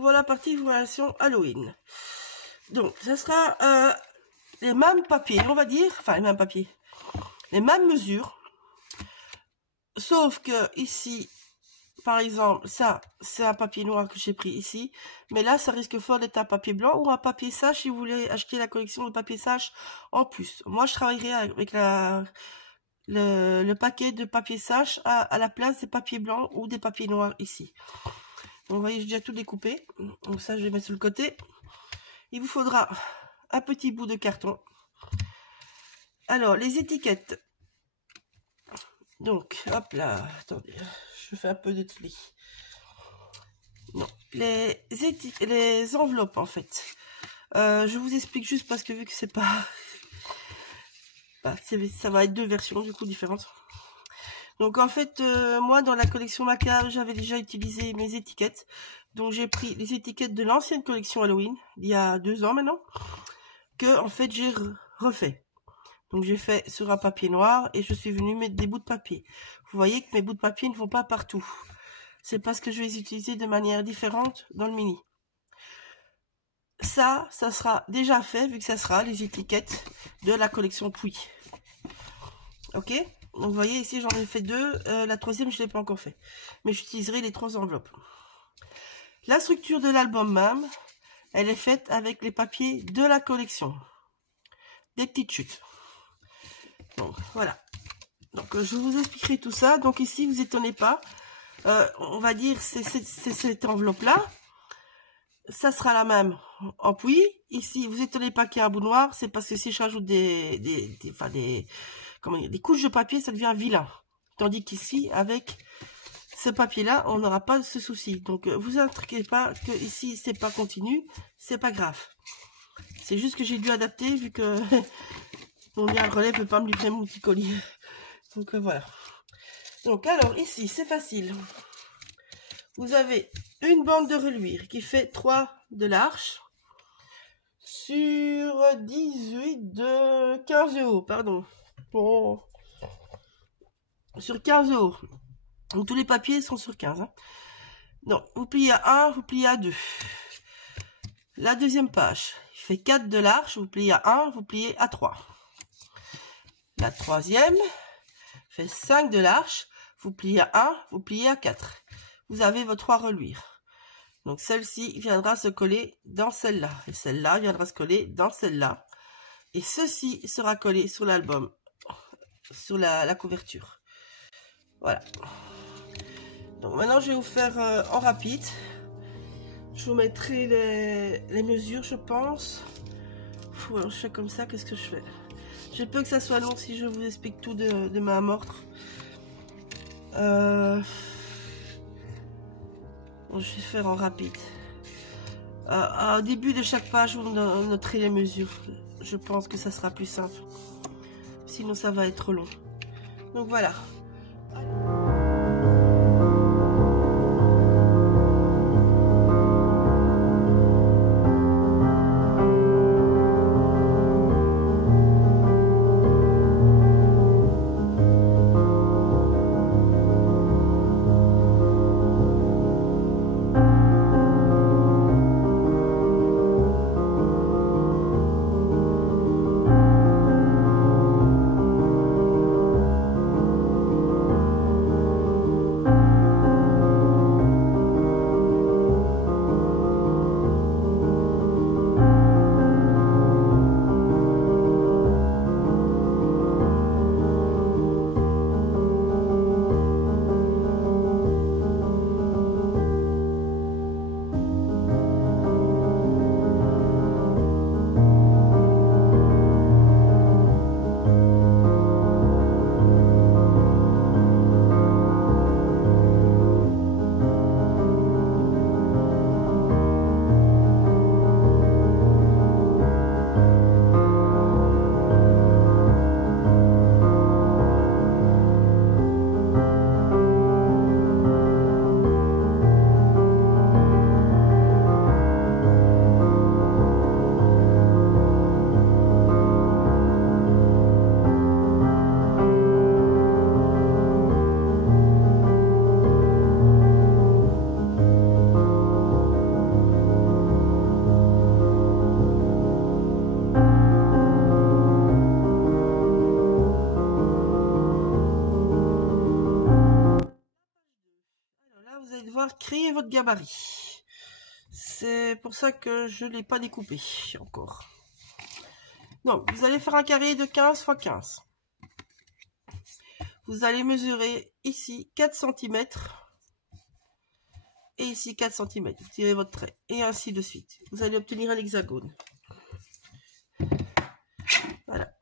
nous voilà partis formation Halloween. Donc, ça sera les mêmes papiers, on va dire, enfin les mêmes papiers, les mêmes mesures, sauf que ici, par exemple, ça, c'est un papier noir que j'ai pris ici, mais là, ça risque fort d'être un papier blanc ou un papier sage si vous voulez acheter la collection de papier sage en plus. Moi, je travaillerai avec le paquet de papier sage à la place des papiers blancs ou des papiers noirs ici. Donc, vous voyez, j'ai déjà tout découpé. Donc ça, je vais mettre sur le côté. Il vous faudra un petit bout de carton. Alors, les étiquettes. Donc, hop là, attendez, je fais un peu de tri. Non, les enveloppes, en fait. Je vous explique juste parce que vu que c'est pas... ça va être deux versions, du coup, différentes. Donc, en fait, moi, dans la collection Macabre, j'avais déjà utilisé mes étiquettes. Donc, j'ai pris les étiquettes de l'ancienne collection Halloween, il y a 2 ans maintenant, que, en fait, j'ai refait. Donc, j'ai fait sur un papier noir et je suis venue mettre des bouts de papier. Vous voyez que mes bouts de papier ne vont pas partout. C'est parce que je vais les utiliser de manière différente dans le mini. Ça sera déjà fait vu que ça sera les étiquettes de la collection Pouille. Ok? Donc, vous voyez ici, j'en ai fait 2. La troisième, je ne l'ai pas encore fait. Mais j'utiliserai les 3 enveloppes. La structure de l'album même, elle est faite avec les papiers de la collection. Des petites chutes. Donc, voilà. Donc, je vous expliquerai tout ça. Donc, ici, vous étonnez pas. On va dire, c'est cette enveloppe-là. Ça sera la même en Pouille. Ici, vous étonnez pas qu'il y a un bout noir. C'est parce que si je rajoute des couches de papier, ça devient vilain. Tandis qu'ici, avec ce papier-là, on n'aura pas ce souci. Donc, vous inquiétez pas que ici, c'est pas continu. C'est pas grave. C'est juste que j'ai dû adapter vu que mon lien de relais peut pas me livrer mon petit colis. Donc, voilà. Donc, alors, ici, c'est facile. Vous avez une bande de reluire qui fait 3 de large sur 18 de 15 de haut, pardon. Bon. Sur 15 de haut. Donc, tous les papiers sont sur 15. Hein. Non, vous pliez à 1, vous pliez à 2. La deuxième page, il fait 4 de large, vous pliez à 1, vous pliez à 3. La troisième fait 5 de large, vous pliez à 1, vous pliez à 4. Vous avez vos 3 reluires. Donc celle-ci viendra se coller dans celle-là. Et celle-là viendra se coller dans celle-là. Et ceci sera collé sur l'album, sur la couverture. Voilà. Donc maintenant, je vais vous faire en rapide. Je vous mettrai les mesures, je pense. Alors, je fais comme ça, qu'est-ce que je fais? J'ai peur que ça soit long si je vous explique tout de main morte. Je vais faire en rapide. Au début de chaque page, vous noterez les mesures. Je pense que ça sera plus simple. Sinon, ça va être long. Donc voilà. créer votre gabarit. C'est pour ça que je ne l'ai pas découpé encore. Donc, vous allez faire un carré de 15 x 15. Vous allez mesurer ici 4 cm et ici 4 cm. Vous tirez votre trait et ainsi de suite. Vous allez obtenir un hexagone. Voilà.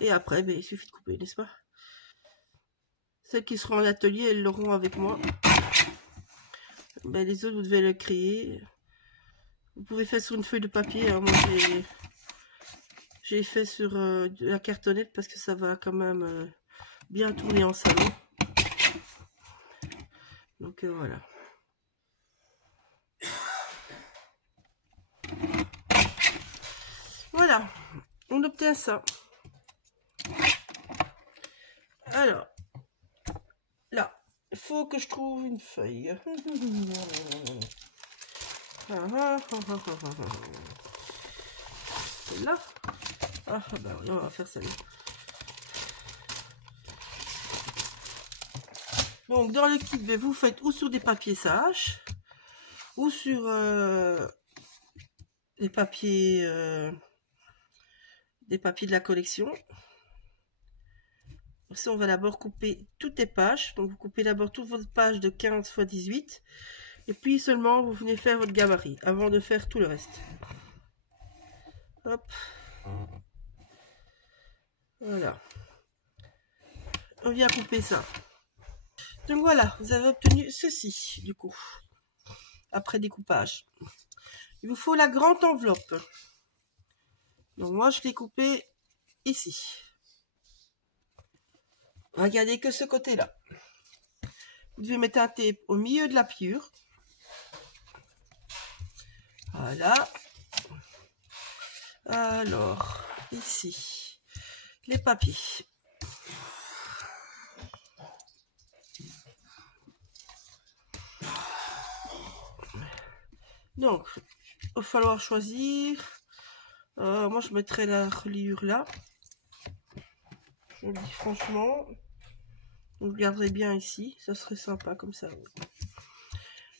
Et après, ben, il suffit de couper, n'est-ce pas? Celles qui seront en atelier, elles l'auront avec moi. Ben, les autres, vous devez le créer. Vous pouvez faire sur une feuille de papier. Hein. Moi, j'ai fait sur de la cartonnette parce que ça va quand même bien tourner en salon. Donc voilà. Voilà, on obtient ça. Alors, là, il faut que je trouve une feuille. Celle-là. Ah bah oui, on va faire celle-là. Donc dans le kit, vous faites ou sur des papiers sages, ou sur des papiers de la collection. Ici, on va d'abord couper toutes les pages. Donc vous coupez d'abord toutes vos pages de 15 x 18. Et puis seulement vous venez faire votre gabarit avant de faire tout le reste. Hop. Voilà. On vient couper ça. Donc voilà, vous avez obtenu ceci du coup. Après découpage. Il vous faut la grande enveloppe. Donc moi je l'ai coupée ici. Regardez que ce côté-là. Vous devez mettre un tape au milieu de la pliure. Voilà. Alors, ici, les papiers. Donc, il va falloir choisir. Moi, je mettrai la reliure là. Je le dis franchement. Vous regarderez bien ici. Ça serait sympa comme ça.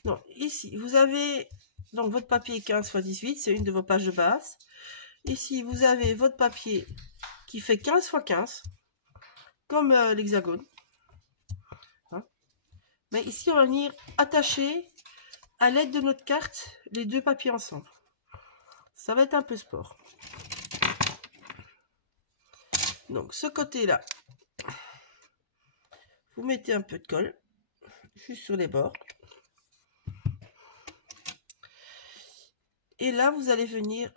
Donc, ici, vous avez donc votre papier 15 x 18. C'est une de vos pages de base. Ici, vous avez votre papier qui fait 15 x 15. Comme l'hexagone. Hein. Mais ici, on va venir attacher à l'aide de notre carte les deux papiers ensemble. Ça va être un peu sport. Donc, ce côté-là, vous mettez un peu de colle juste sur les bords. Et là, vous allez venir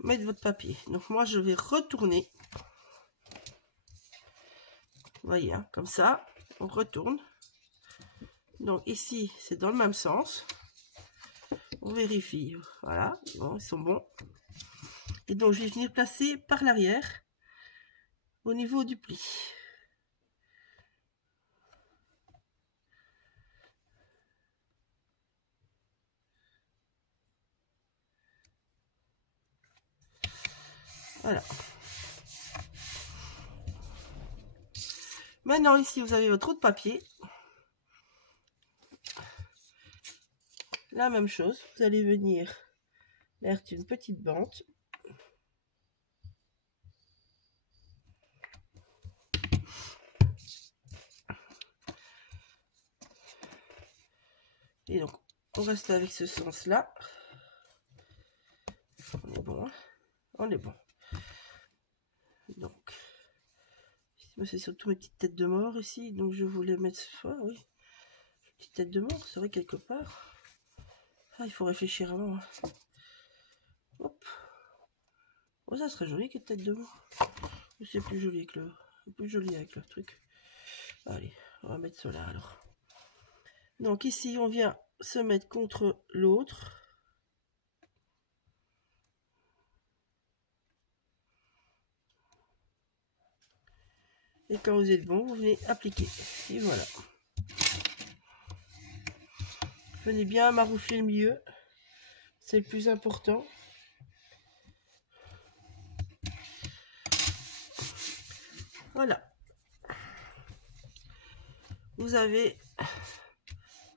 mettre votre papier. Donc, moi, je vais retourner. Vous voyez, hein, comme ça, on retourne. Donc, ici, c'est dans le même sens. On vérifie. Voilà, bon, ils sont bons. Et donc, je vais venir placer par l'arrière au niveau du pli. Voilà. Maintenant, ici, vous avez votre autre papier. La même chose. Vous allez venir mettre une petite bande. Et donc, on reste avec ce sens-là. On est bon. Hein, on est bon. Donc, c'est surtout mes petites têtes de mort ici. Donc, je voulais mettre... Ah oui, petite tête de mort, c'est vrai quelque part. Ah, il faut réfléchir avant. Hein. Hop. Oh, ça serait joli, cette tête de mort. C'est plus joli que le truc. Allez, on va mettre cela alors. Donc ici, on vient se mettre contre l'autre. Et quand vous êtes bon, vous venez appliquer. Et voilà. Venez bien maroufler le milieu. C'est le plus important. Voilà. vous avez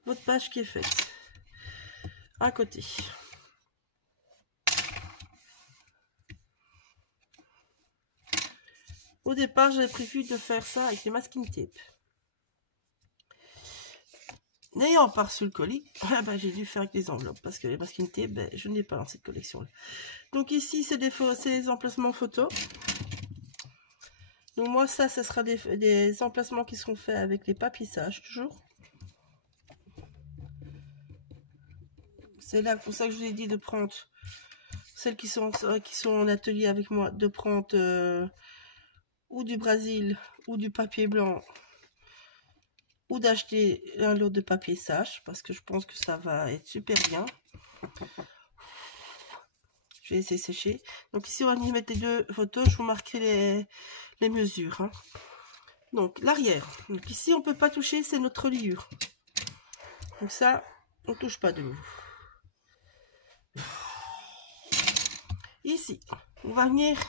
votre page qui est faite à côté. Au départ, j'avais prévu de faire ça avec les masking tape. N'ayant pas reçu le colis, j'ai dû faire avec les enveloppes parce que les masking tape, je n'ai pas dans cette collection-là. Donc ici, c'est les emplacements photos. Donc moi, ça sera des emplacements qui seront faits avec les papiers sages, toujours. C'est là pour ça que je vous ai dit de prendre celles qui sont en atelier avec moi, de prendre ou du Brésil ou du papier blanc, ou d'acheter un lot de papier sage parce que je pense que ça va être super bien. Je vais essayer de sécher. Donc ici, on va y mettre les deux photos. Je vous marquerai les mesures. Hein. Donc l'arrière. Donc ici, on peut pas toucher, c'est notre reliure. Donc ça, on touche pas de nouveau. Ici, on va venir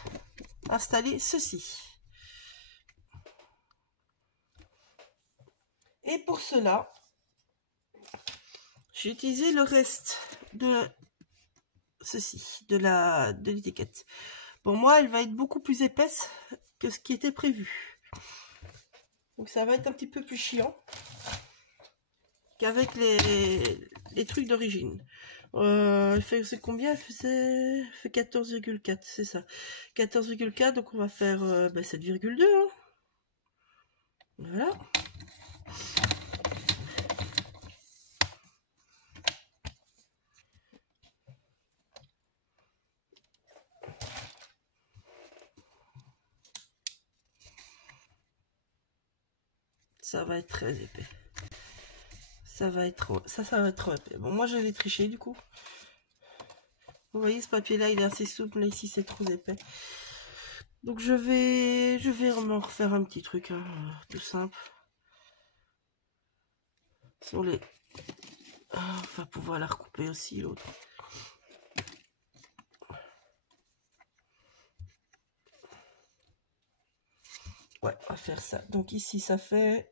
installer ceci. Et pour cela, j'ai utilisé le reste de ceci, de l'étiquette. Pour moi, elle va être beaucoup plus épaisse que ce qui était prévu. Donc ça va être un petit peu plus chiant qu'avec les trucs d'origine. C'est combien? Elle fait 14,4, c'est ça. 14,4, donc on va faire 7,2. Hein. Voilà. Ça va être très épais. Ça va être trop épais. Bon, moi je vais tricher du coup. Vous voyez, ce papier là il est assez souple, là ici c'est trop épais. Donc je vais m'en refaire un petit truc hein, tout simple. Sur les... on va pouvoir la recouper aussi l'autre. Ouais, on va faire ça. Donc ici ça fait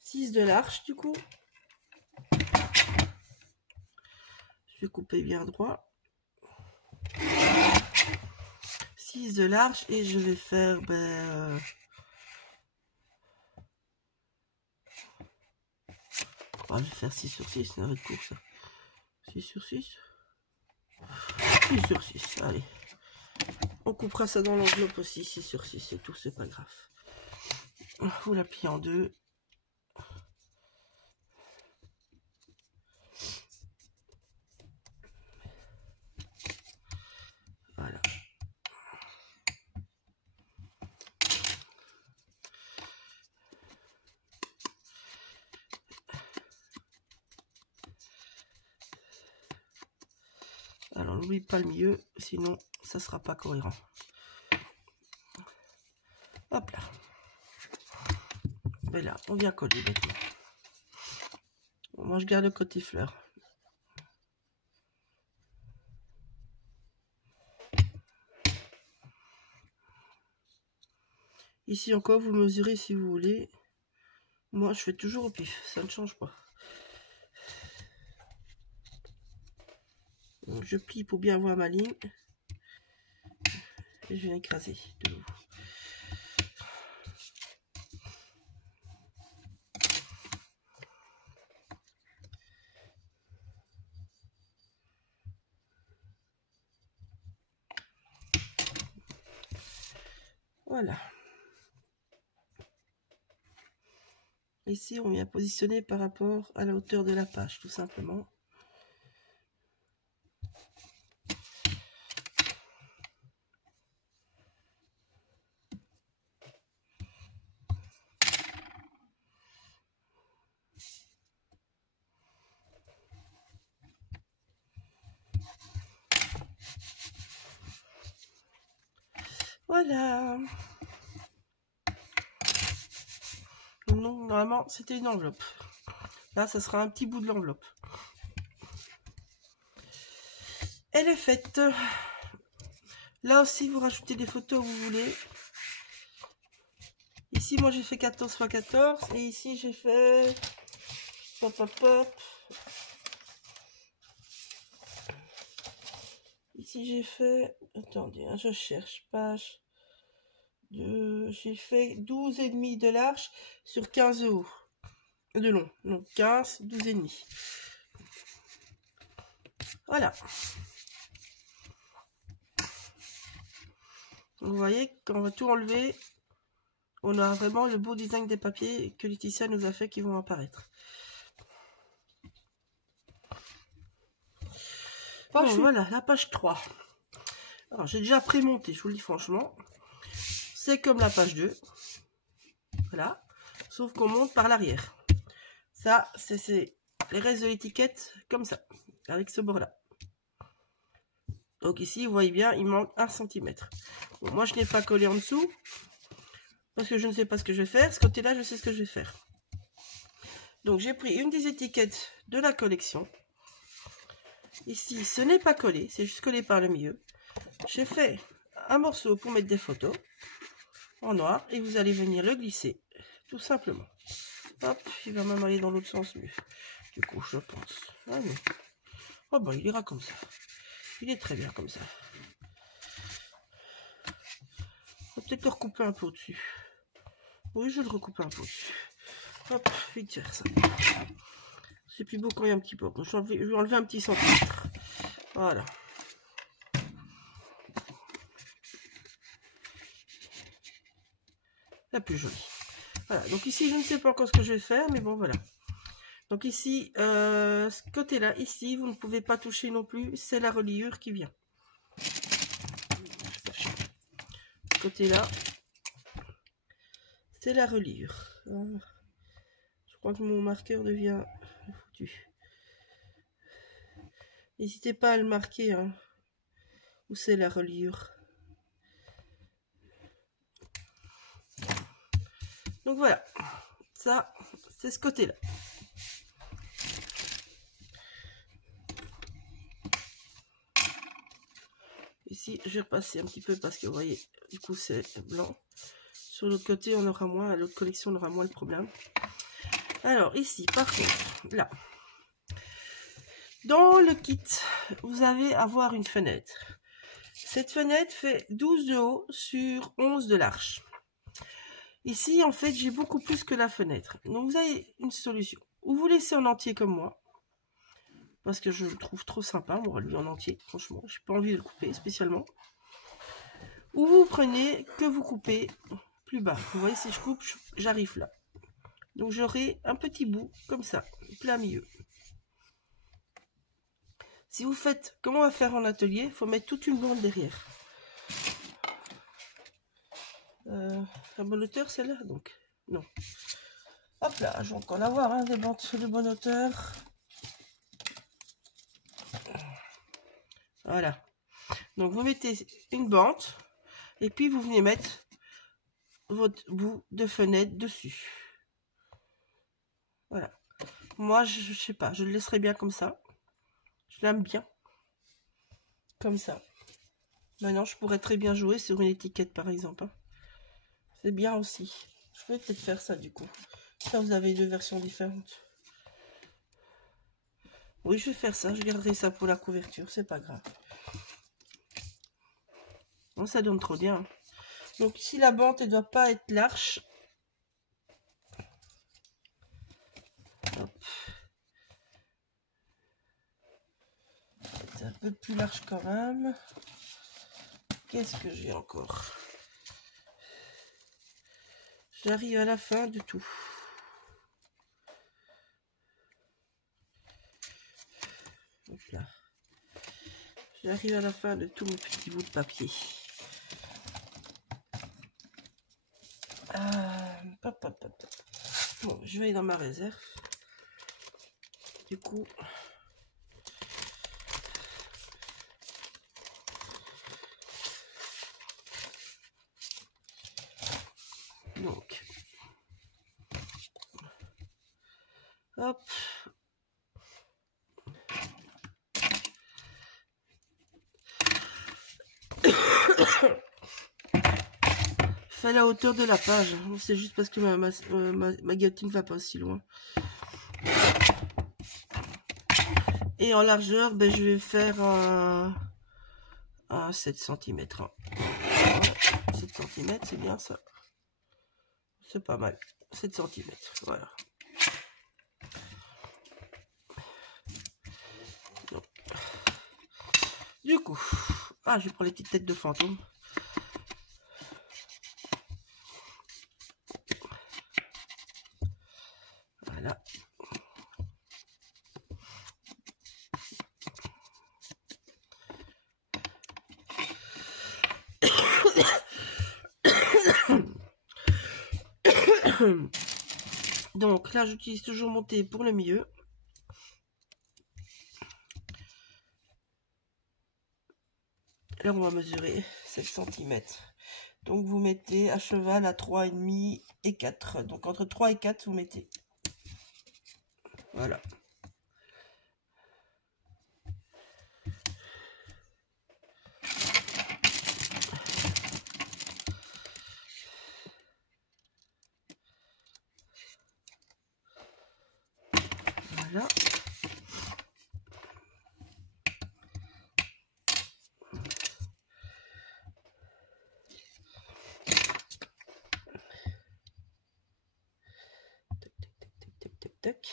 6 de large du coup. Je vais couper bien droit. 6 de large et je vais faire je vais faire 6 sur 6, ça va être court ça. 6 sur 6. 6 sur 6, allez. On coupera ça dans l'enveloppe aussi, 6 sur 6, c'est tout, c'est pas grave. Vous la pliez en deux. Voilà. Alors n'oublie pas le milieu, sinon ça sera pas cohérent. Hop là. Mais là, on vient coller maintenant. Moi je garde le côté fleur. Ici encore, vous mesurez si vous voulez. Moi je fais toujours au pif, ça ne change pas. Donc, je plie pour bien voir ma ligne. Et je viens écraser de nouveau. Voilà. Ici, on vient positionner par rapport à la hauteur de la page, tout simplement. Voilà. Donc, normalement, c'était une enveloppe. Là, ça sera un petit bout de l'enveloppe. Elle est faite. Là aussi, vous rajoutez des photos où vous voulez. ici, moi, j'ai fait 14 x 14. Et ici, j'ai fait... Hop, hop, hop. Ici, j'ai fait... Attendez, hein, je cherche. Page... J'ai fait 12,5 de large sur 15 de haut. De long. Donc 15, 12,5. Voilà. Vous voyez, quand on va tout enlever, on a vraiment le beau design des papiers que Laetitia nous a fait qui vont apparaître. Bon, voilà, la page 3. Alors, j'ai déjà prémonté, je vous le dis franchement. C'est comme la page 2. Voilà. Sauf qu'on monte par l'arrière. Ça, c'est les restes de l'étiquette comme ça. Avec ce bord-là. Donc ici, vous voyez bien, il manque 1 cm. Bon, moi, je n'ai pas collé en dessous. Parce que je ne sais pas ce que je vais faire. Ce côté-là, je sais ce que je vais faire. Donc, j'ai pris une des étiquettes de la collection. Ici, ce n'est pas collé. C'est juste collé par le milieu. J'ai fait un morceau pour mettre des photos en noir. Et vous allez venir le glisser. Tout simplement. Hop, il va même aller dans l'autre sens mieux. Du coup, je pense. Ah non. Oh ben, il ira comme ça. Il est très bien comme ça. On va peut-être le recouper un peu au-dessus. Oui, je vais le recouper un peu au-dessus. Hop, vite faire ça. C'est plus beau quand il y a un petit peu. Je vais enlever un petit centimètre. Voilà. La plus jolie. Voilà, donc ici, je ne sais pas encore ce que je vais faire, mais bon, voilà. Donc ici, ce côté-là, ici, vous ne pouvez pas toucher non plus, c'est la reliure qui vient. Ce côté-là, c'est la reliure. Je crois que mon marqueur devient foutu. N'hésitez pas à le marquer, hein, où c'est la reliure. Donc voilà, ça, c'est ce côté-là. Ici, je vais repasser un petit peu parce que vous voyez, du coup, c'est blanc. Sur l'autre côté, on aura moins, l'autre collection, on aura moins le problème. Alors, ici, par contre, là, dans le kit, vous allez avoir une fenêtre. Cette fenêtre fait 12 de haut sur 11 de large. Ici, en fait, j'ai beaucoup plus que la fenêtre. Donc, vous avez une solution. Ou vous laissez en entier comme moi. Parce que je le trouve trop sympa, moi, lui en entier. Franchement, j'ai pas envie de le couper spécialement. Ou vous prenez que vous coupez plus bas. Vous voyez, si je coupe, j'arrive là. Donc, j'aurai un petit bout comme ça, plein milieu. Si vous faites, comme on va faire en atelier, il faut mettre toute une bande derrière. La bonne hauteur, celle-là, donc non. Hop là, je vais encore l'avoir, hein, des bandes de bonne hauteur. Voilà. Donc vous mettez une bande et puis vous venez mettre votre bout de fenêtre dessus. Voilà. Moi, je sais pas, je le laisserai bien comme ça. Je l'aime bien. Comme ça. Maintenant, je pourrais très bien jouer sur une étiquette, par exemple. Hein. C'est bien aussi. Je vais peut-être faire ça, du coup. Ça, vous avez deux versions différentes. Oui, je vais faire ça. Je garderai ça pour la couverture. C'est pas grave. Bon, ça donne trop bien. Donc, ici, la bande, elle doit pas être large. Hop. C'est un peu plus large quand même. Qu'est-ce que j'ai encore? J'arrive à la fin de tout. Hop là. J'arrive à la fin de tout mon petit bout de papier. Bon, je vais aller dans ma réserve. Du coup, donc, hop. fait la hauteur de la page. C'est juste parce que ma guillotine va pas aussi loin. Et en largeur, ben, je vais faire un 7 cm. Hein. Ouais, 7 cm, c'est bien ça. C'est pas mal. 7 cm, voilà. Donc. Du coup, je vais prendre les petites têtes de fantômes. Voilà. Donc là, j'utilise toujours mon thé pour le milieu. Là, on va mesurer 7 cm. Donc, vous mettez à cheval à 3,5 et 4. Donc, entre 3 et 4, vous mettez. Voilà. Voilà. Tac.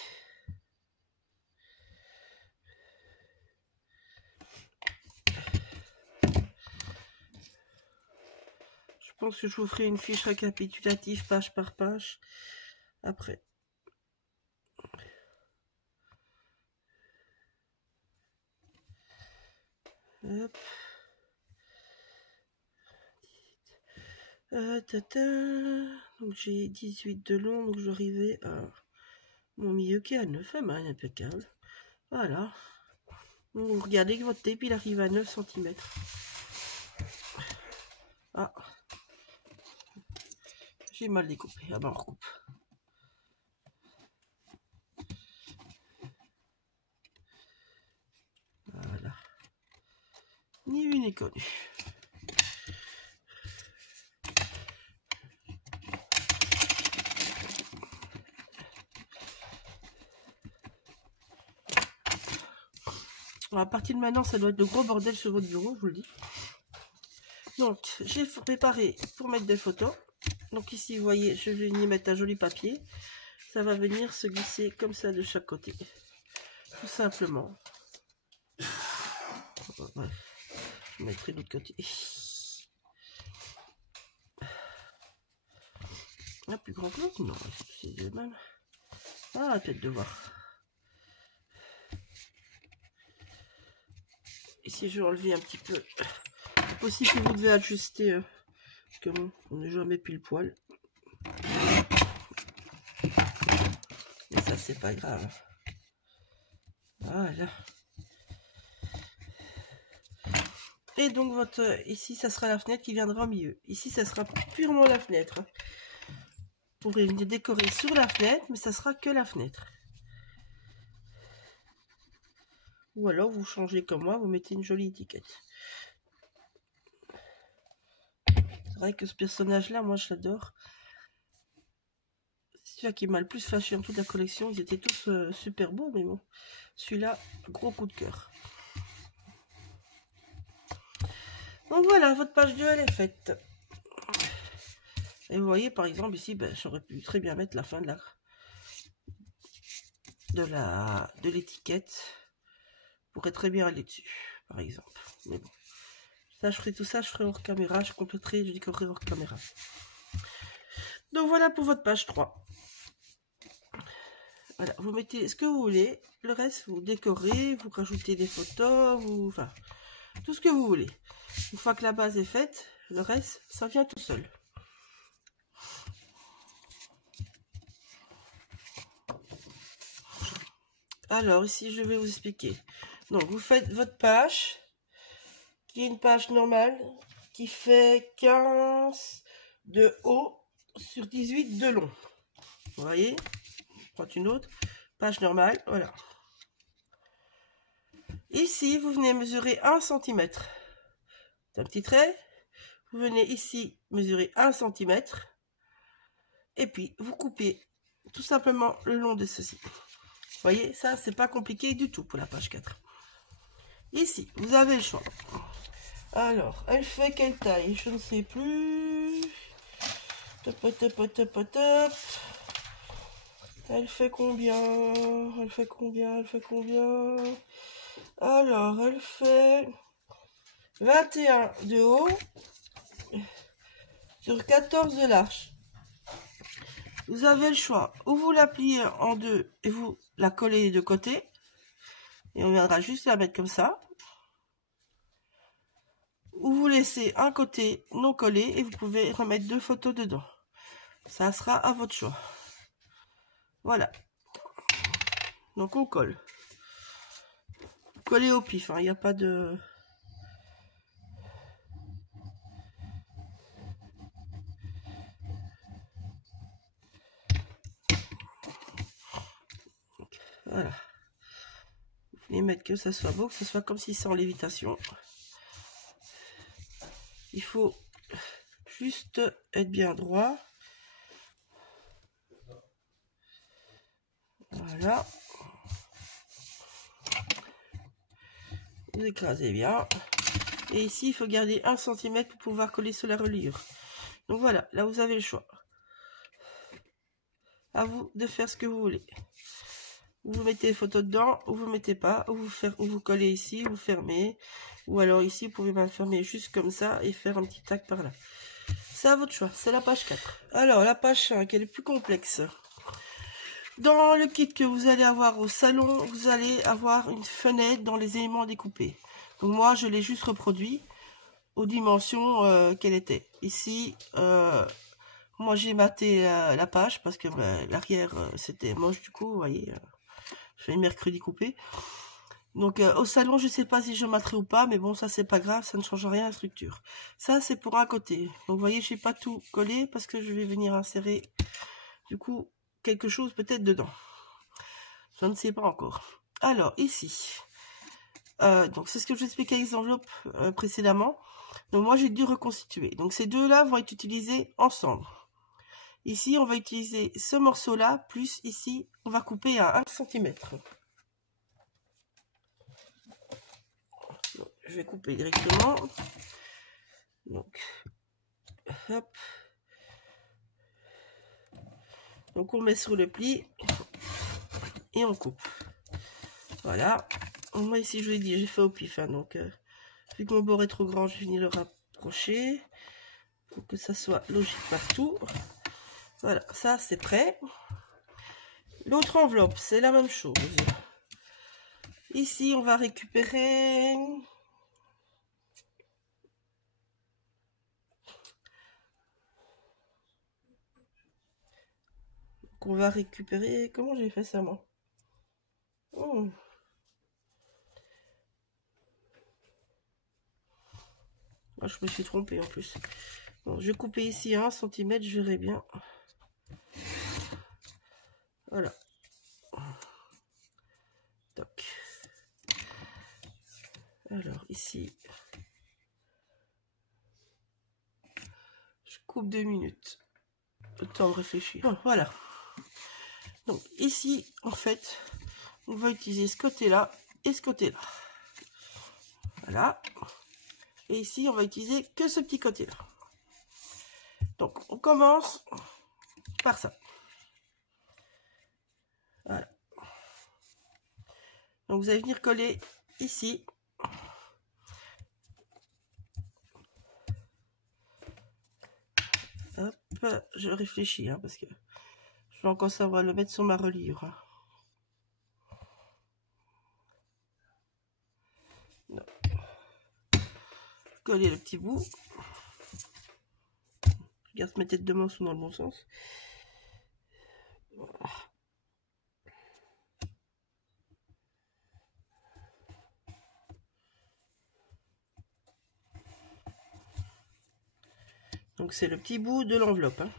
Je pense que je vous ferai une fiche récapitulative page par page après. Hop. Donc j'ai 18 de long, donc je vais arriver à mon milieu qui est à 9, impeccable. Voilà. Donc, vous regardez que votre tape il arrive à 9 cm. Ah, j'ai mal découpé. Ah ben on recoupe. Voilà. Ni vu ni connu. À partir de maintenant, ça doit être le gros bordel sur votre bureau, je vous le dis. Donc, j'ai préparé pour mettre des photos. Donc ici, vous voyez, je vais venir mettre un joli papier. Ça va venir se glisser comme ça de chaque côté. Tout simplement. Ouais. Je mettrai de l'autre côté. Ah, plus grand que l'autre? Non, c'est le même. Ah, peut-être de voir. Ici, je vais enlever un petit peu. C'est possible que vous devez ajuster. Parce que bon, on n'est jamais pile poil. Mais ça, c'est pas grave. Voilà. Et donc, ici, ça sera la fenêtre qui viendra au milieu. Ici, ça sera purement la fenêtre. Vous pourrez venir décorer sur la fenêtre, mais ça sera que la fenêtre. Ou alors, vous changez comme moi, vous mettez une jolie étiquette. C'est vrai que ce personnage-là, moi, je l'adore. C'est celui qui m'a le plus fâché en toute la collection. Ils étaient tous super beaux, mais bon. Celui-là, gros coup de cœur. Donc voilà, votre page 2, elle est faite. Et vous voyez, par exemple, ici, ben, j'aurais pu très bien mettre la fin de l'étiquette. Pourrait très bien aller dessus, par exemple. Mais bon. Ça, je ferai tout ça, je ferai hors caméra, je compléterai, je décorerai hors caméra. Donc voilà pour votre page 3. Voilà, vous mettez ce que vous voulez. Le reste, vous décorez, vous rajoutez des photos, enfin, tout ce que vous voulez. Une fois que la base est faite, le reste, ça vient tout seul. Alors, ici, je vais vous expliquer. Donc, vous faites votre page, qui est une page normale, qui fait 15 de haut sur 18 de long. Vous voyez? Je prends une autre. Page normale, voilà. Ici, vous venez mesurer 1 cm. C'est un petit trait. vous venez ici mesurer 1 cm et puis vous coupez tout simplement le long de ceci. Vous voyez, ça c'est pas compliqué du tout pour la page 4. Ici, vous avez le choix. Alors, elle fait quelle taille? Je ne sais plus. Top, top, top, top. Elle fait combien? Elle fait combien? Elle fait combien? Alors, elle fait 21 de haut sur 14 de large. Vous avez le choix. Ou vous la pliez en deux et vous la collez de côté. Et on viendra juste la mettre comme ça. Ou vous laissez un côté non collé et vous pouvez remettre 2 photos dedans. Ça sera à votre choix. Voilà. Donc on colle. Coller au pif, hein. Il n'y a pas de... Voilà. Vous voulez mettre que ça soit beau, que ce soit comme si c'est en lévitation. Il faut juste être bien droit. Voilà. Vous écrasez bien. Et ici, il faut garder 1 cm pour pouvoir coller sur la reliure. Donc voilà, là vous avez le choix. À vous de faire ce que vous voulez. Vous mettez les photos dedans, ou vous mettez pas, ou vous collez ici, vous fermez. Ou alors ici, vous pouvez même fermer juste comme ça et faire un petit tac par là. C'est à votre choix, c'est la page 4. Alors, la page 5, elle est plus complexe. Dans le kit que vous allez avoir au salon, vous allez avoir une fenêtre dans les éléments découpés. Donc moi, je l'ai juste reproduit aux dimensions qu'elle était. Ici, moi j'ai maté la page parce que l'arrière c'était moche du coup, vous voyez. Je fais une mercredi coupé. Donc au salon, je sais pas si je materai ou pas, mais bon, ça c'est pas grave, ça ne change rien à la structure. Ça c'est pour un côté. Donc vous voyez, j'ai pas tout collé parce que je vais venir insérer du coup quelque chose peut-être dedans. Je ne sais pas encore. Alors ici, donc c'est ce que je vous expliquais avec les enveloppes précédemment. Donc moi j'ai dû reconstituer. Donc ces deux-là vont être utilisés ensemble. Ici, on va utiliser ce morceau-là, plus ici, on va couper à 1 cm. Donc, je vais couper directement. Donc, hop. Donc, on met sur le pli et on coupe. Voilà. Moi, ici, je vous ai dit, j'ai fait au pif. Hein, donc, vu que mon bord est trop grand, je vais venir le rapprocher pour que ça soit logique partout. Voilà, ça, c'est prêt. L'autre enveloppe, c'est la même chose. Ici, on va récupérer... On va récupérer... Comment j'ai fait ça, moi? Oh. Ah, je me suis trompée en plus. Bon, je vais couper ici à 1 cm, je verrai bien. Voilà. Toc. Alors, ici... Je coupe 2 minutes. Le temps de réfléchir. Bon, voilà. Donc, ici, en fait, on va utiliser ce côté-là et ce côté-là. Voilà. Et ici, on va utiliser que ce petit côté-là. Donc, on commence par ça. Voilà. Donc, vous allez venir coller ici. Hop, je réfléchis, hein, parce que je vais encore savoir le mettre sur ma reliure. Hein. Non. Coller le petit bout. Je garde mes têtes de main sont dans le bon sens. Voilà. Donc c'est le petit bout de l'enveloppe. Hein.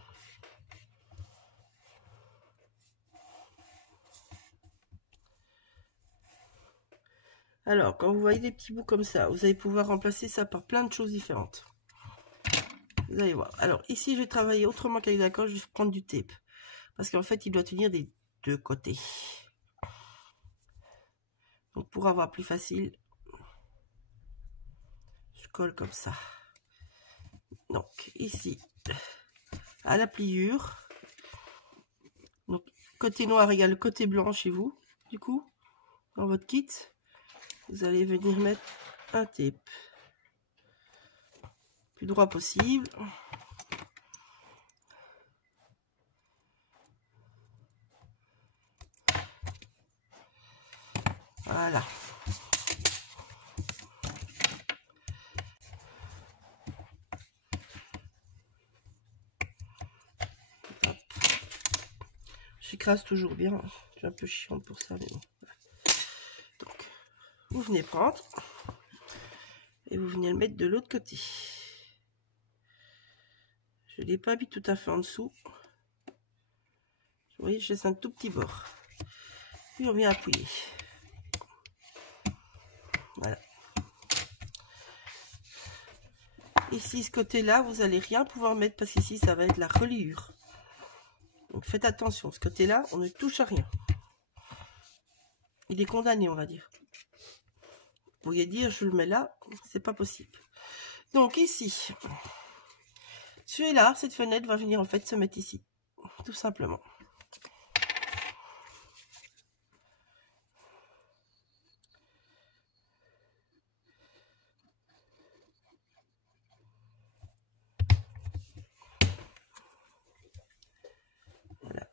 Alors, quand vous voyez des petits bouts comme ça, vous allez pouvoir remplacer ça par plein de choses différentes. Vous allez voir. Alors ici, je vais travailler autrement qu'avec la colle. Je vais prendre du tape. Parce qu'en fait, il doit tenir des deux côtés. Donc pour avoir plus facile, je colle comme ça. Donc ici, à la pliure. Donc côté noir égale côté blanc chez vous. Du coup, dans votre kit, vous allez venir mettre un tape. Plus droit possible. Voilà. J'écrase toujours bien. Je suis un peu chiante pour ça, mais bon. Donc, vous venez prendre et vous venez le mettre de l'autre côté. Je ne l'ai pas mis tout à fait en dessous. Vous voyez, je laisse un tout petit bord. Puis on vient appuyer. Voilà. Ici, ce côté-là, vous n'allez rien pouvoir mettre parce qu'ici, ça va être la reliure. Donc faites attention. Ce côté-là, on ne touche à rien. Il est condamné, on va dire. Vous pourriez dire, je le mets là, c'est pas possible. Donc ici, celui-là, cette fenêtre va venir en fait se mettre ici. Tout simplement. Voilà.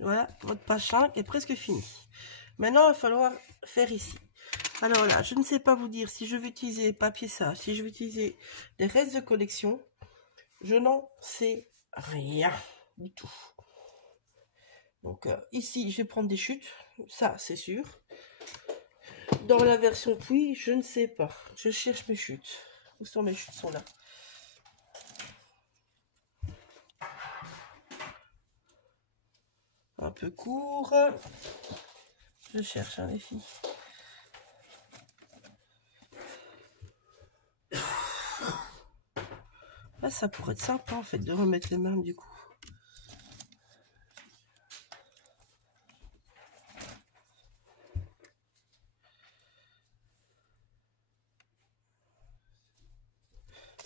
Voilà, votre pachin est presque fini. Maintenant, il va falloir faire ici. Alors là, je ne sais pas vous dire si je vais utiliser papier ça, si je vais utiliser des restes de collection. Je n'en sais rien du tout. Donc ici, je vais prendre des chutes. Ça, c'est sûr. Dans la version Puy, je ne sais pas. Je cherche mes chutes. Où sont mes chutes? Sont là. Un peu court. Je cherche, hein, les filles. Là, ça pourrait être sympa, en fait, de remettre les mains, du coup.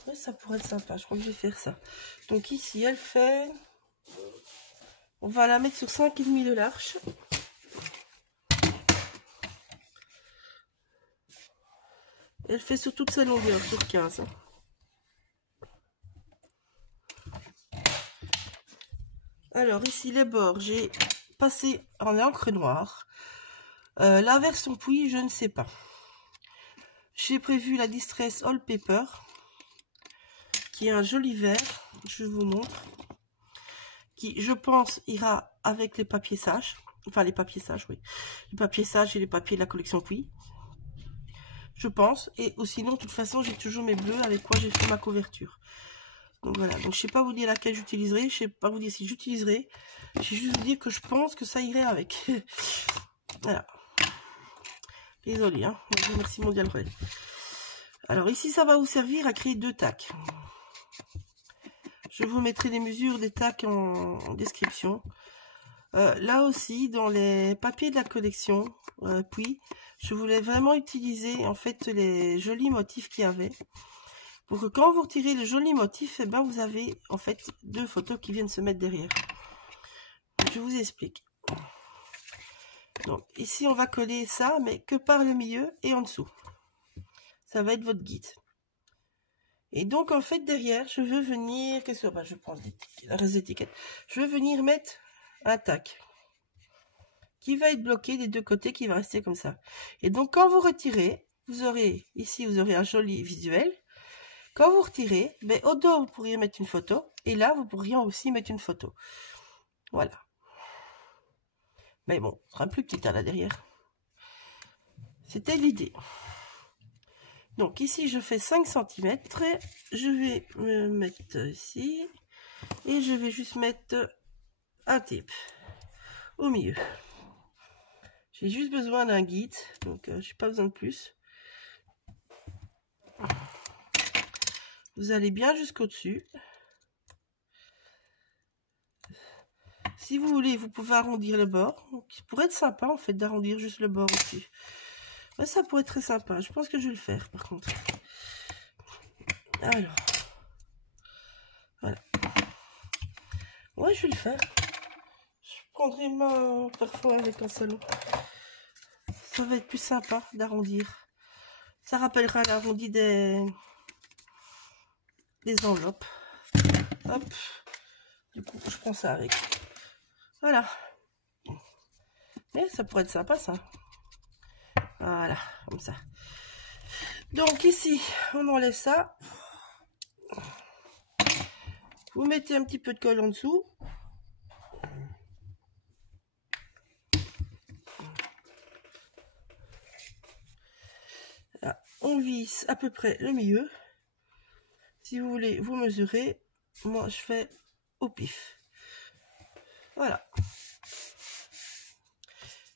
Ouais, ça pourrait être sympa. Je crois que je vais faire ça. Donc ici, elle fait... On va la mettre sur 5,5 de l'arche. Elle fait sur toute sa longueur, sur 15. Hein. Alors ici, les bords, j'ai passé en encre noire. La version Puy, je ne sais pas. J'ai prévu la Distress All Paper, qui est un joli vert. Je vous montre. Qui, je pense, ira avec les papiers sages. Enfin, les papiers sages, oui. Les papiers sages et les papiers de la collection Puy. Je pense. Et sinon, de toute façon, j'ai toujours mes bleus avec quoi j'ai fait ma couverture. Donc voilà. Donc je sais pas vous dire laquelle j'utiliserai. Je sais pas vous dire si j'utiliserai. Je sais juste vous dire que je pense que ça irait avec. Voilà. Désolée, hein. Merci Mondial Relais. Alors ici, ça va vous servir à créer 2 tacs. Je vous mettrai les mesures des tacs en description. Là aussi, dans les papiers de la collection, puis je voulais vraiment utiliser en fait les jolis motifs qu'il y avait. Pour que quand vous retirez le joli motif, eh ben, vous avez en fait 2 photos qui viennent se mettre derrière. Je vous explique. Donc ici, on va coller ça, mais que par le milieu et en dessous. Ça va être votre guide. Et donc, en fait, derrière, je veux venir... Qu'est-ce que... je vais prendre le reste d'étiquette. Je veux venir mettre un tac qui va être bloqué des 2 côtés, qui va rester comme ça. Et donc, quand vous retirez, vous aurez... Ici, vous aurez un joli visuel. Quand vous retirez, ben, au dos, vous pourriez mettre une photo. Et là, vous pourriez aussi mettre une photo. Voilà. Mais bon, ce sera plus petit, là, derrière. C'était l'idée. Donc ici, je fais 5 cm. Je vais me mettre ici. Et je vais juste mettre un tape au milieu. J'ai juste besoin d'un guide. Donc, je n'ai pas besoin de plus. Vous allez bien jusqu'au dessus. Si vous voulez, vous pouvez arrondir le bord. Donc, il pourrait être sympa en fait d'arrondir juste le bord aussi. Ouais, ça pourrait être très sympa. Je pense que je vais le faire par contre. Alors, voilà. Ouais, je vais le faire. Je prendrai ma parfois avec un salon. Ça va être plus sympa d'arrondir. Ça rappellera l'arrondi des enveloppes. Hop. Du coup, je prends ça avec. Voilà. Mais ça pourrait être sympa, ça. Voilà, comme ça. Donc ici, on enlève ça. Vous mettez un petit peu de colle en dessous. Là, on visse à peu près le milieu. Si vous voulez, vous mesurez. Moi, je fais au pif. Voilà.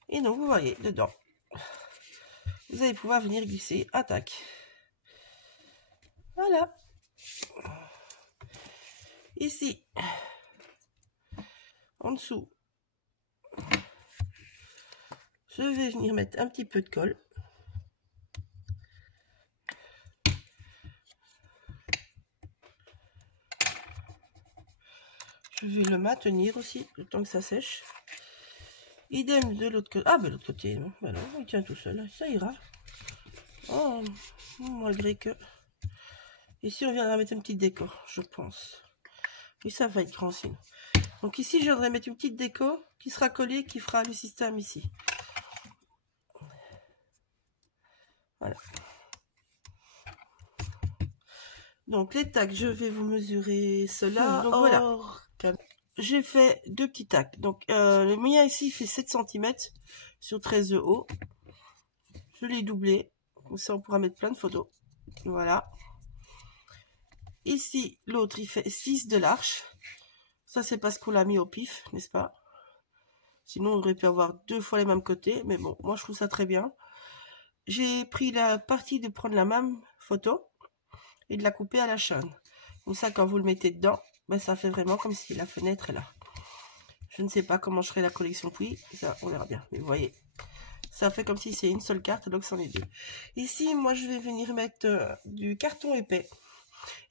Et donc, vous voyez, dedans, vous allez pouvoir venir glisser. Attaque. Voilà. Ici, en dessous, je vais venir mettre un petit peu de colle. Je vais le maintenir aussi, le temps que ça sèche. Idem de l'autre côté. Ah, ben l'autre côté, non. Ben non, il tient tout seul. Ça ira. Oh, malgré que... Ici, on viendra mettre une petite déco, je pense. Et ça va être grand signe. Donc ici, je viendrai mettre une petite déco qui sera collée, qui fera le système ici. Voilà. Donc les tacs, je vais vous mesurer cela. Donc voilà. J'ai fait 2 petits tacs. Donc le mien ici il fait 7 cm sur 13 de haut. Je l'ai doublé. Comme ça on pourra mettre plein de photos. Voilà. Ici l'autre il fait 6 de large. Ça c'est parce qu'on l'a mis au pif, n'est-ce pas? Sinon on aurait pu avoir 2 fois les mêmes côtés. Mais bon, moi je trouve ça très bien. J'ai pris la partie de prendre la même photo et de la couper à la chaîne. Comme ça quand vous le mettez dedans, ben, ça fait vraiment comme si la fenêtre est là. Je ne sais pas comment je ferai la collection Pouille, ça on verra bien. Mais vous voyez, ça fait comme si c'est une seule carte, donc c'en est 2. Ici, moi je vais venir mettre du carton épais.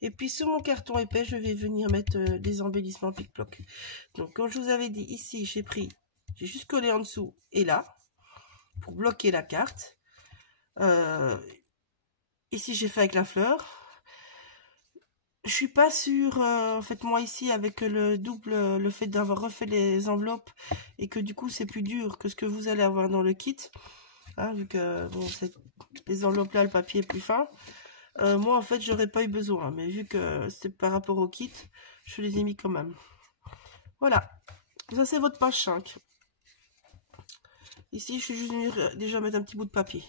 Et puis sur mon carton épais, je vais venir mettre des embellissements pic-ploc. Donc comme je vous avais dit, ici j'ai juste collé en dessous et là, pour bloquer la carte. Ici j'ai fait avec la fleur. Je suis pas sûre, en fait moi ici avec le double, le fait d'avoir refait les enveloppes et que du coup c'est plus dur que ce que vous allez avoir dans le kit, hein, vu que bon, les enveloppes là le papier est plus fin, moi en fait j'aurais pas eu besoin, mais vu que c'est par rapport au kit, je les ai mis quand même. Voilà, ça c'est votre page 5. Ici je suis juste venue déjà mettre un petit bout de papier.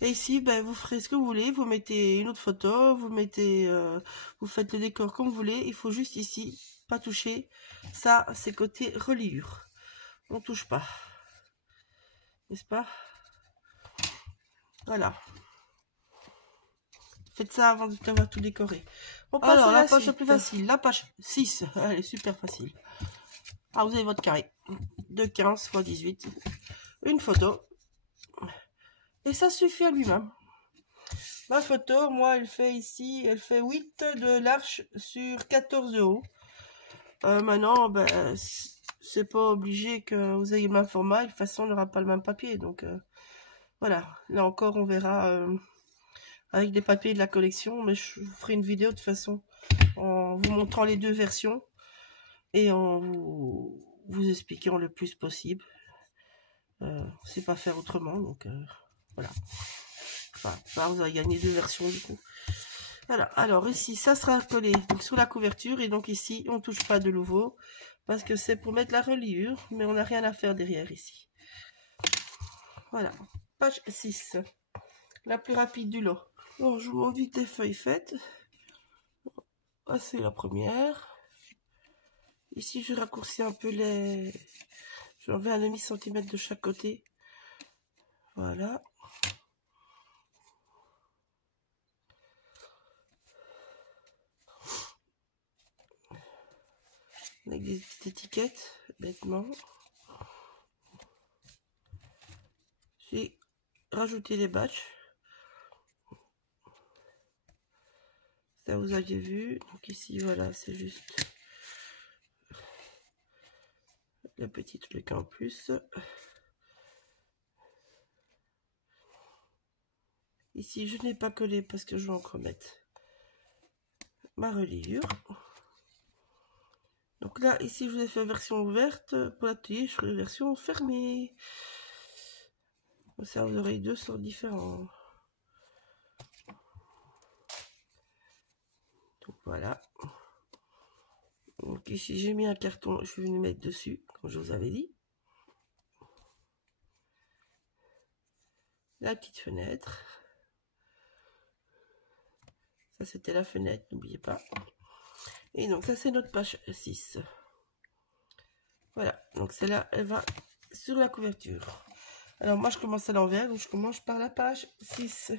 Et ici, ben, vous ferez ce que vous voulez, vous mettez une autre photo, vous faites le décor comme vous voulez. Il faut juste ici, pas toucher. Ça, c'est côté reliure. On touche pas. N'est-ce pas? Voilà. Faites ça avant d'avoir tout décoré. On passe alors, à la page la plus facile, la page 6. Elle est super facile. Ah, vous avez votre carré. De 15 x 18. Une photo. Et ça suffit à lui-même. Ma photo, moi, elle fait ici, elle fait 8 de large sur 14 de haut. Maintenant, ben, c'est pas obligé que vous ayez le même format. De toute façon, on n'aura pas le même papier. Donc, voilà. Là encore, on verra avec les papiers de la collection. Mais je vous ferai une vidéo de toute façon en vous montrant les 2 versions et en vous expliquant le plus possible. C'est pas faire autrement. Donc, voilà. Enfin, vous allez gagner 2 versions du coup. Voilà, alors ici, ça sera collé donc, sous la couverture. Et donc ici, on ne touche pas de nouveau. Parce que c'est pour mettre la reliure. Mais on n'a rien à faire derrière ici. Voilà, page 6. La plus rapide du lot. Bon, je vous montre vite les feuilles faites. Ah, c'est la première. Ici, je raccourcis un peu les... J'enlève un demi-centimètre de chaque côté. Voilà. l'étiquette, bêtement. J'ai rajouté les batchs. Ça, vous aviez vu. Donc ici, voilà, c'est juste le petit truc en plus. Ici, je n'ai pas collé parce que je vais encore mettre ma reliure. Donc là, ici, je vous ai fait version ouverte. Pour l'atelier, je ferai version fermée. Comme ça, vous aurez deux sortes différents. Donc voilà. Donc ici, j'ai mis un carton. Je suis venu mettre dessus, comme je vous avais dit. La petite fenêtre. Ça, c'était la fenêtre, n'oubliez pas. Et donc, ça, c'est notre page 6. Voilà. Donc, celle-là, elle va sur la couverture. Alors, moi, je commence à l'envers. Donc, je commence par la page 6.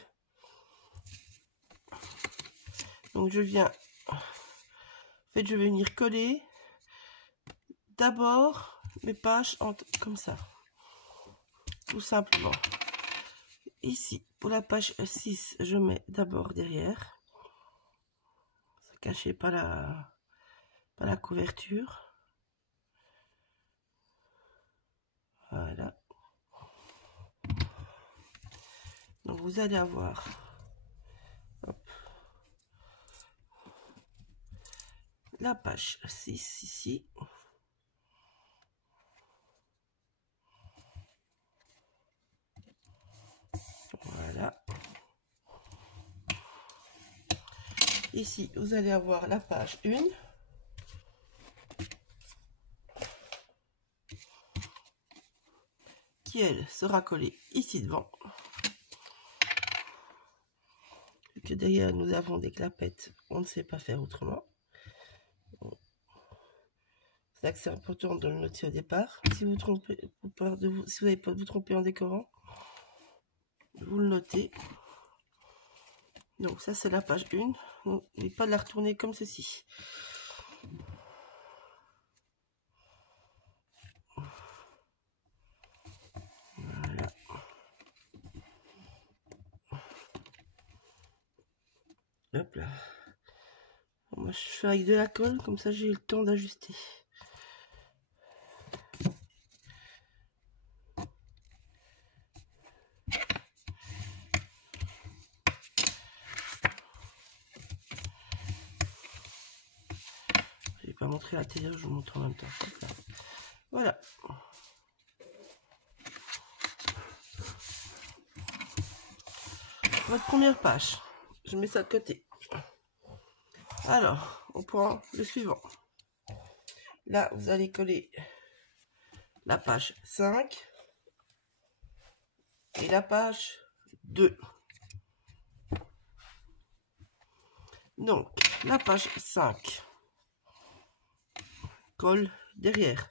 Donc, je viens... En fait, je vais venir coller d'abord mes pages comme ça. Tout simplement. Ici, pour la page 6, je mets d'abord derrière. C'est caché par la couverture. Voilà. Donc, vous allez avoir... Hop, la page 6 ici. Voilà. Ici, vous allez avoir la page 1. Qui, elle, sera collée ici devant. Vu que d'ailleurs, nous avons des clapettes, on ne sait pas faire autrement. C'est là que c'est important de le noter au départ. Si vous trompez, si vous n'avez pas de vous tromper en décorant, vous le notez. Donc ça, c'est la page 1. N'oubliez pas de la retourner comme ceci. Voilà. Hop là. Moi, je fais avec de la colle, comme ça, j'ai eu le temps d'ajuster. Je vais pas montrer à la télé, je vous montre en même temps. Voilà. Votre première page, je mets ça de côté. Alors, on prend le suivant. Là, vous allez coller la page 5 et la page 2. Donc, la page 5 colle derrière.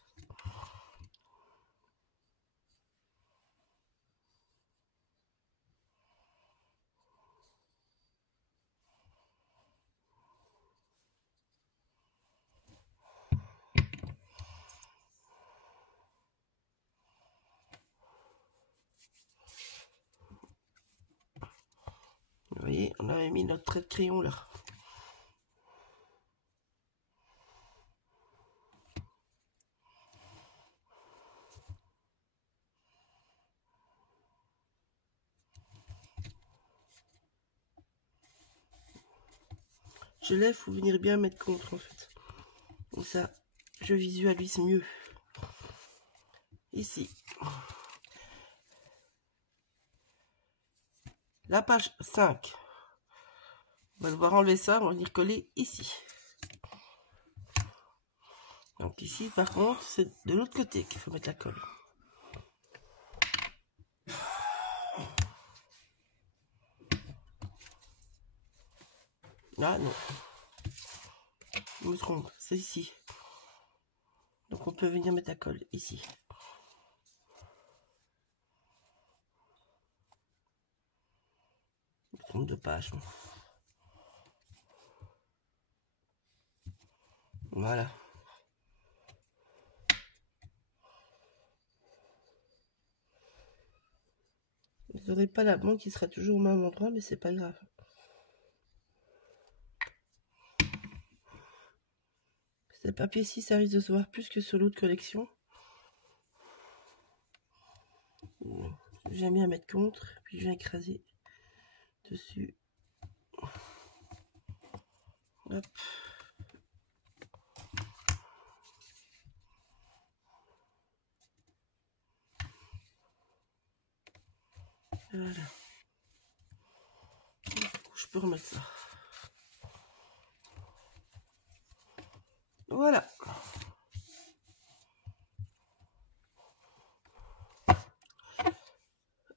Vous voyez, on avait mis notre trait de crayon là. Je lève, faut venir bien mettre contre en fait. Comme ça, je visualise mieux. Ici. La page 5. On va devoir enlever ça, on va venir coller ici. Donc ici, par contre, c'est de l'autre côté qu'il faut mettre la colle. Là, non. Je me trompe, c'est ici. Donc on peut venir mettre la colle ici. Je me trompe de page. Voilà. Vous n'aurez pas la banque qui sera toujours au même endroit, mais c'est pas grave. Ce papier-ci, ça risque de se voir plus que sur l'autre collection. J'aime bien mettre contre, puis je viens écraser dessus. Hop. Voilà. Je peux remettre ça. Voilà.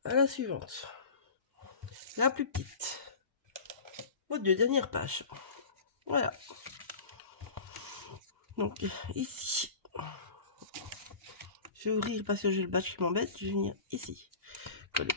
À la suivante. La plus petite. Aux deux dernières pages. Voilà. Donc, ici. Je vais ouvrir parce que j'ai le badge qui m'embête. Je vais venir ici. Coller.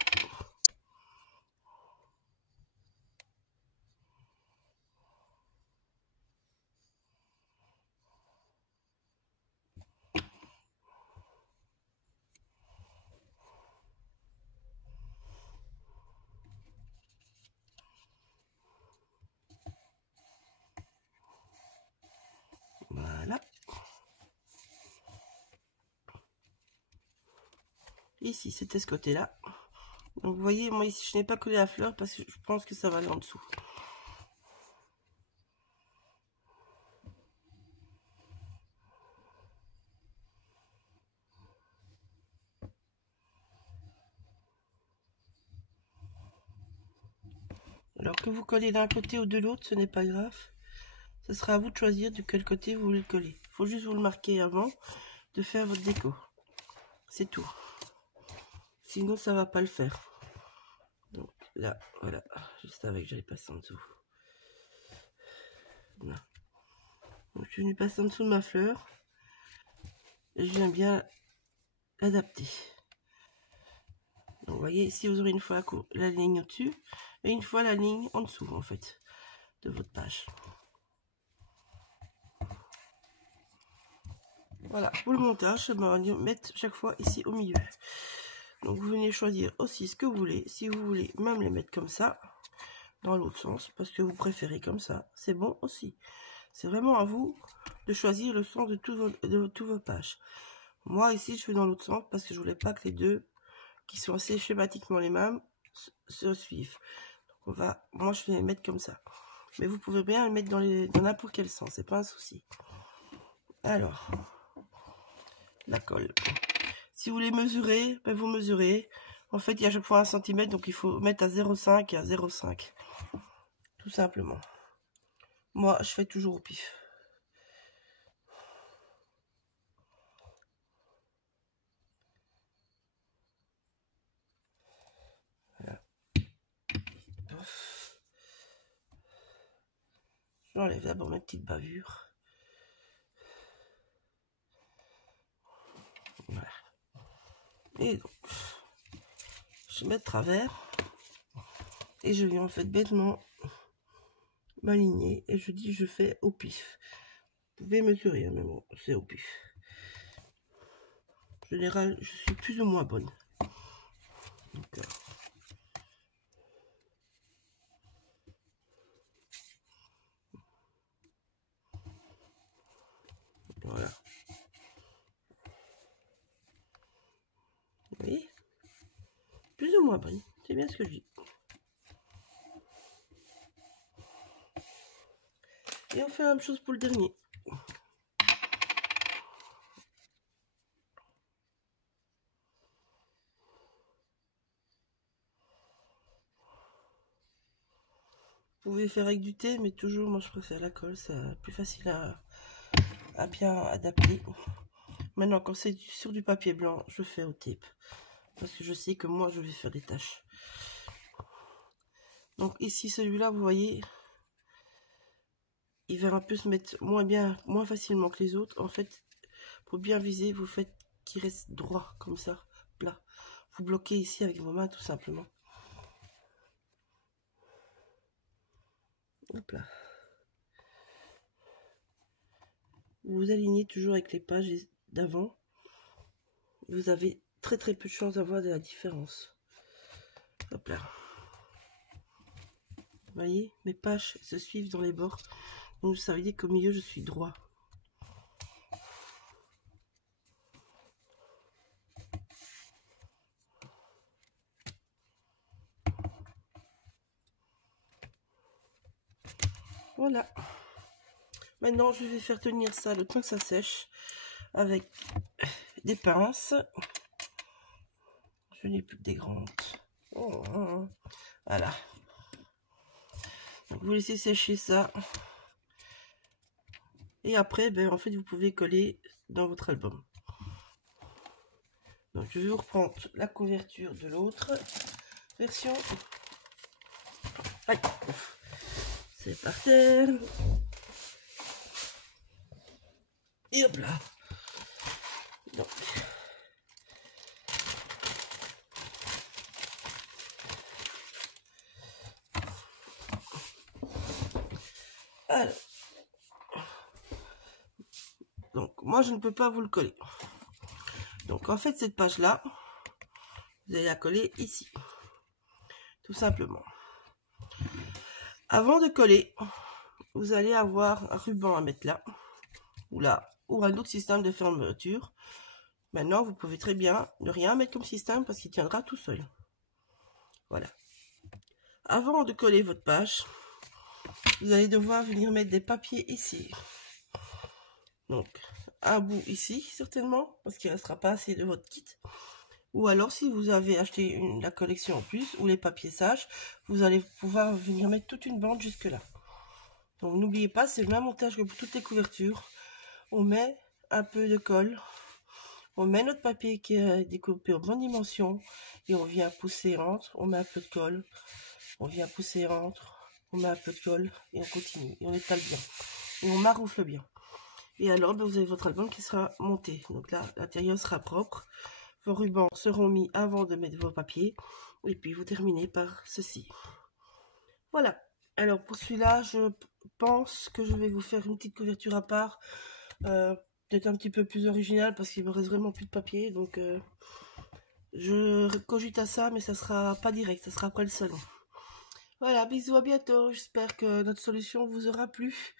Voilà. Ici, c'était ce côté-là. Donc, vous voyez, moi ici, je n'ai pas collé la fleur parce que je pense que ça va aller en dessous. Alors que vous collez d'un côté ou de l'autre, ce n'est pas grave. Ce sera à vous de choisir de quel côté vous voulez le coller. Il faut juste vous le marquer avant de faire votre déco. C'est tout. Sinon, ça va pas le faire. Donc là, voilà. Je savais que j'allais passer en dessous. Voilà. Donc, je suis venue passer en dessous de ma fleur. Et je viens bien l'adapter. Donc, vous voyez, ici, vous aurez une fois la ligne au-dessus et une fois la ligne en dessous, en fait, de votre page. Voilà, pour le montage, on va mettre chaque fois ici au milieu. Donc vous venez choisir aussi ce que vous voulez. Si vous voulez même les mettre comme ça, dans l'autre sens, parce que vous préférez comme ça, c'est bon aussi. C'est vraiment à vous de choisir le sens de tous vos pages. Moi ici je fais dans l'autre sens parce que je voulais pas que les deux, qui sont assez schématiquement les mêmes, se suivent. Donc moi je vais les mettre comme ça. Mais vous pouvez bien les mettre dans n'importe quel sens, c'est pas un souci. Alors, la colle. Si vous voulez mesurer, ben vous mesurez. En fait, il y a chaque fois 1 cm, donc il faut mettre à 0,5 et à 0,5. Tout simplement. Moi, je fais toujours au pif. Voilà. J'enlève d'abord mes petites bavures. Voilà. Et donc, je mets de travers. Et je viens en fait bêtement m'aligner. Et je dis je fais au pif. Vous pouvez mesurer, mais bon, c'est au pif. En général, je suis plus ou moins bonne. Donc, voilà. Vous voyez? Plus ou moins bonne. C'est bien ce que je dis. Et on fait la même chose pour le dernier. Vous pouvez faire avec du thé, mais toujours, moi je préfère la colle, c'est plus facile à bien adapter. Maintenant, quand c'est sur du papier blanc, je fais au tape. Parce que je sais que moi, je vais faire des taches. Donc ici, celui-là, vous voyez, il va un peu se mettre moins facilement que les autres. En fait, pour bien viser, vous faites qu'il reste droit, comme ça, plat. Vous bloquez ici avec vos mains, tout simplement. Hop là. Vous vous alignez toujours avec les pages d'avant. Vous avez très peu de chance d'avoir de la différence. Hop là. Vous voyez, mes pages se suivent dans les bords. Donc ça veut dire qu'au milieu, je suis droit. Voilà. Maintenant, je vais faire tenir ça le temps que ça sèche avec des pinces. Je n'ai plus que des grandes. Oh, voilà. Donc, vous laissez sécher ça. Et après, ben, en fait, vous pouvez coller dans votre album. Donc, je vais vous reprendre la couverture de l'autre version. Aïe. C'est par terre. Et hop là. Donc. Alors. Donc, moi, je ne peux pas vous le coller. Donc, en fait, cette page-là, vous allez la coller ici. Tout simplement. Avant de coller, vous allez avoir un ruban à mettre là, ou là, ou un autre système de fermeture. Maintenant, vous pouvez très bien ne rien mettre comme système parce qu'il tiendra tout seul. Voilà. Avant de coller votre page, vous allez devoir venir mettre des papiers ici. Donc, un bout ici, certainement, parce qu'il ne restera pas assez de votre kit. Ou alors, si vous avez acheté la collection en plus, ou les papiers sages, vous allez pouvoir venir mettre toute une bande jusque là. Donc, n'oubliez pas, c'est le même montage que pour toutes les couvertures. On met un peu de colle. On met notre papier qui est découpé en bonne dimension. Et on vient pousser entre. On met un peu de colle. On vient pousser entre. On met un peu de colle. Et on continue. Et on étale bien. Et on maroufle bien. Et alors, ben, vous avez votre album qui sera monté. Donc là, l'intérieur sera propre. Vos rubans seront mis avant de mettre vos papiers. Et puis, vous terminez par ceci. Voilà. Alors, pour celui-là, je pense que je vais vous faire une petite couverture à part. Peut-être un petit peu plus originale parce qu'il me reste vraiment plus de papier. Donc, je cogite à ça, mais ça sera pas direct. Ça sera après le salon. Voilà, bisous, à bientôt. J'espère que notre solution vous aura plu.